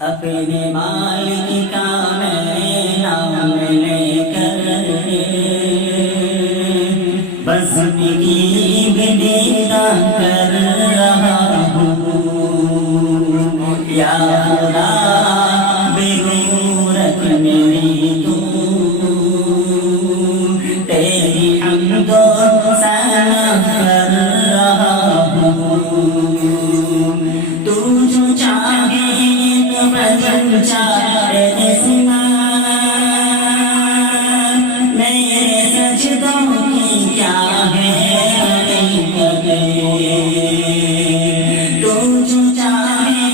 اپنے مالک کا میں نام لے کر بزمگی بدیدہ کر رہا ہوں یا خدا بے غورت میری تو تیری حمد و ثنا کر رہا ہوں تو جو چاہے تو بدل چاہے میرے سجدوں کی کیا ہے تو جو چاہے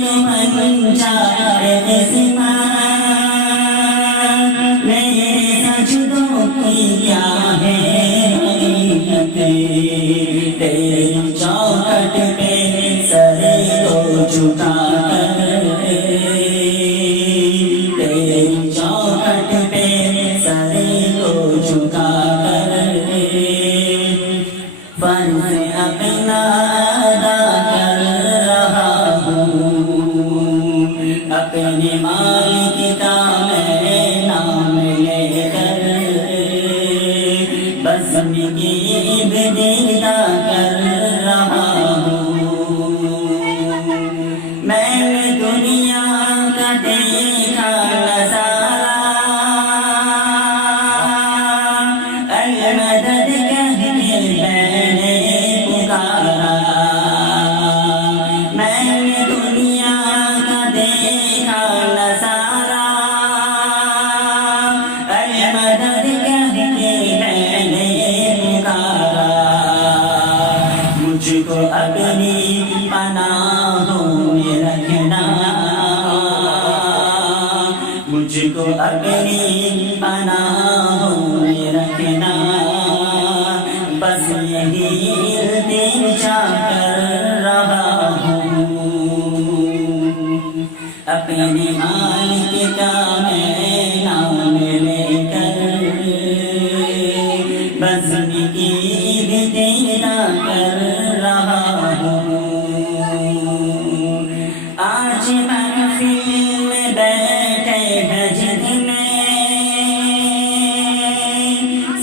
تو بن جائے میرے سجدوں کی کیا ہے تیری چوکھٹ پہ سر کو جھکا کر تیری چوکھٹ پہ سر کو جھکا کر فرض اپنا ادا کر رہا ہوں اپنے مالک کا میں نام لے کر بزمگی بدیدہ کر رہا ہوں میں نے دنیا کا دیکھا نظارہ المدد کہہ کے میں نے پکارا میں نے دنیا کا دیکھا نظارہ المدد کہہ کے میں نے پکارا مجھ کو اپنی پناہوں میں رکھنا مجھ کو اپنی پناہوں میں رکھنا بس یہی التجا کر رہا ہوں اپنے مالک کا میں نام لے کر بزمگی بدیدہ کر رہا ہوں آج محفل میں بیٹھے حجت میں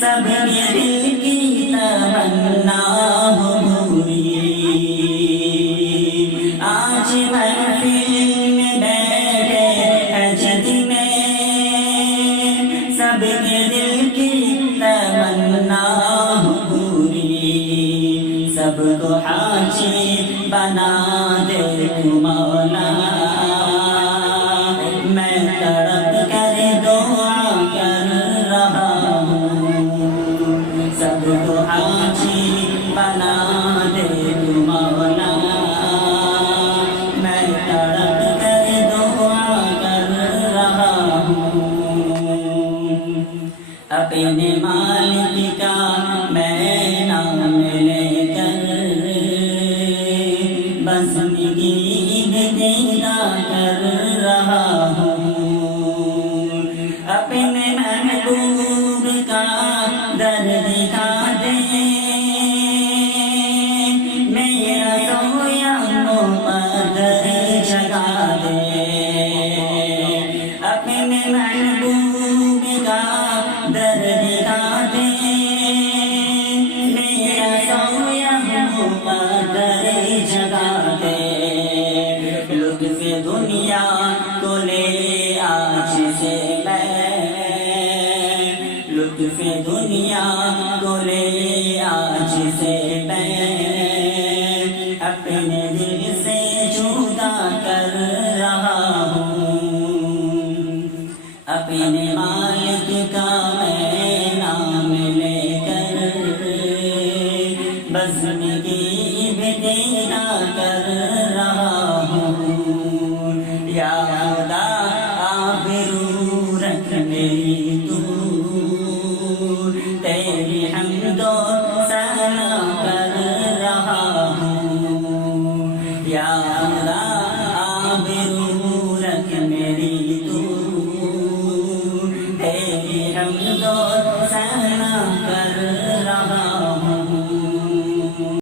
سب کے دل کی تمنا ہوئی آج محفل میں بیٹھے حجت میں سب کے دل کی تمنا ہوئی سب کو حاجی بنا دے مولا میں تڑپ کر دعا کر رہا ہوں سب کو حاجی بنا دے مولا میں تڑپ کر دعا کر رہا ہوں اپنے مالک کا میں نام لے کر بزمگی بدیدہ کر رہا ہوں اپنے محبوب کا در دکھا دے میرا سویا مقدر جگا دے اپنے محبوب کا در دکھا دے میرا سویا مقدر جگا دے لطف دنیا کو لے آج سے میں لطف دنیا کو لے